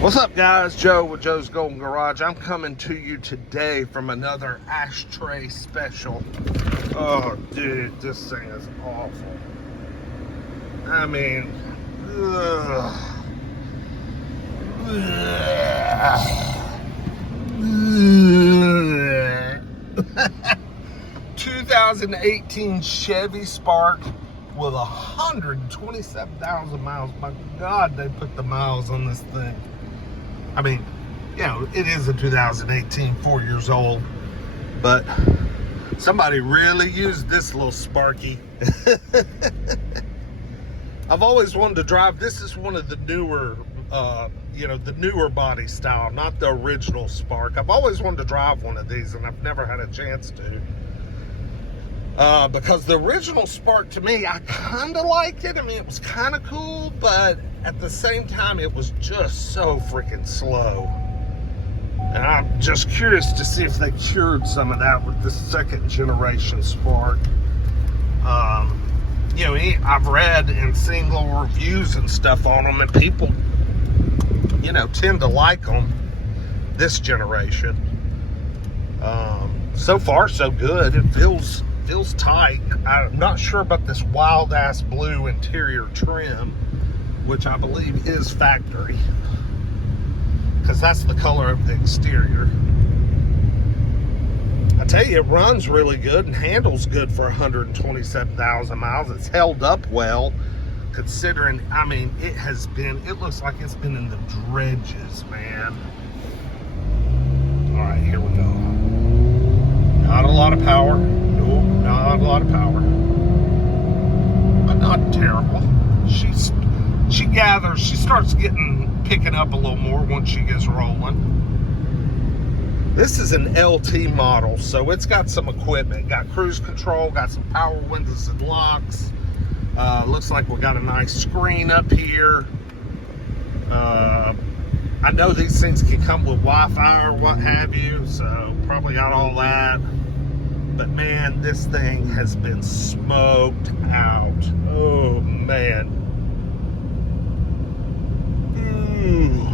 What's up, guys? Joe with Joe's Golden Garage. I'm coming to you today from another ashtray special. Oh, dude, this thing is awful. I mean, ugh. 2018 Chevy Spark with 127,000 miles. My God, they put the miles on this thing. I mean, you know, it is a 2018, 4 years old, but somebody really used this little Sparky. I've always wanted to drive. This is one of the newer, the newer body style, not the original Spark. I've always wanted to drive one of these, and I've never had a chance to. Because the original Spark, to me, I kind of liked it. I mean, it was kind of cool, but at the same time, it was just so freaking slow. And I'm just curious to see if they cured some of that with the second generation Spark. I've read and seen little reviews and stuff on them, and people, tend to like them this generation. So far, so good. It feels tight. I'm not sure about this wild ass blue interior trim, which I believe is factory, because that's the color of the exterior. I tell you, it runs really good and handles good for 127,000 miles. It's held up well, considering, I mean, it looks like it's been in the dredges, man. All right, here we go. Not a lot of power. Nope, not a lot of power. But not terrible. She starts picking up a little more once she gets rolling. This is an LT model, so it's got some equipment. Got cruise control, got some power windows and locks. Looks like we got a nice screen up here. I know these things can come with Wi-Fi or what have you, so probably got all that. But man, this thing has been smoked out. Oh man. Ooh.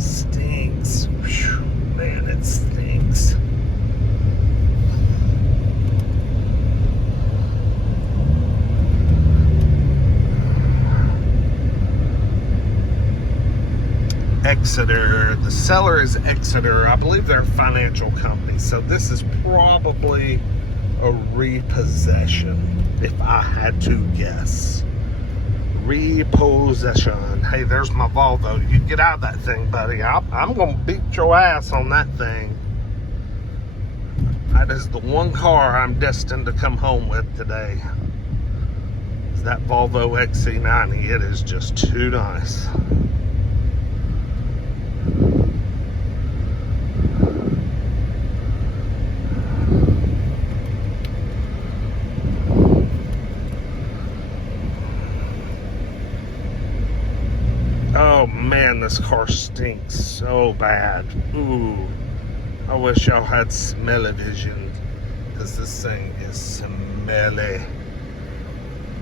Stinks. Whew. Man, it stinks. Exeter. The seller is Exeter. I believe they're a financial company, so this is probably a repossession, if I had to guess. Repossession. Hey, there's my Volvo. You get out of that thing, buddy. I'm gonna beat your ass on that thing. That is the one car I'm destined to come home with today. Is that Volvo XC90. It is just too nice. Oh man, this car stinks so bad. Ooh, I wish y'all had smell-o-vision, because this thing is smelly.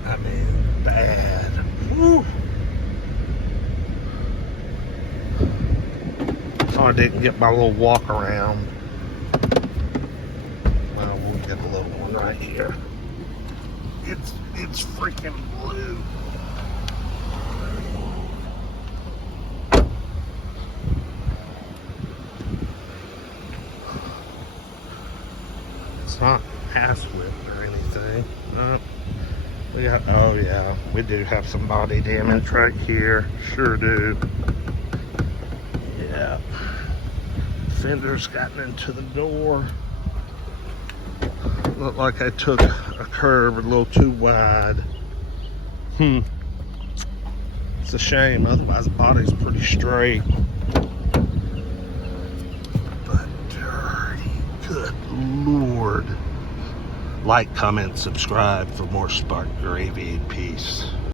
I mean, bad. Woo. Oh, I didn't get my little walk around. Well, we'll get a little one right here. It's freaking blue. It's not ass whipped or anything. No. Oh yeah, we do have some body damage right here. Sure do. Yeah. Fender's gotten into the door. Looked like I took a curve a little too wide. It's a shame, otherwise the body's pretty straight. But dirty, good Lord. Like, comment, subscribe for more Spark gravy and peace.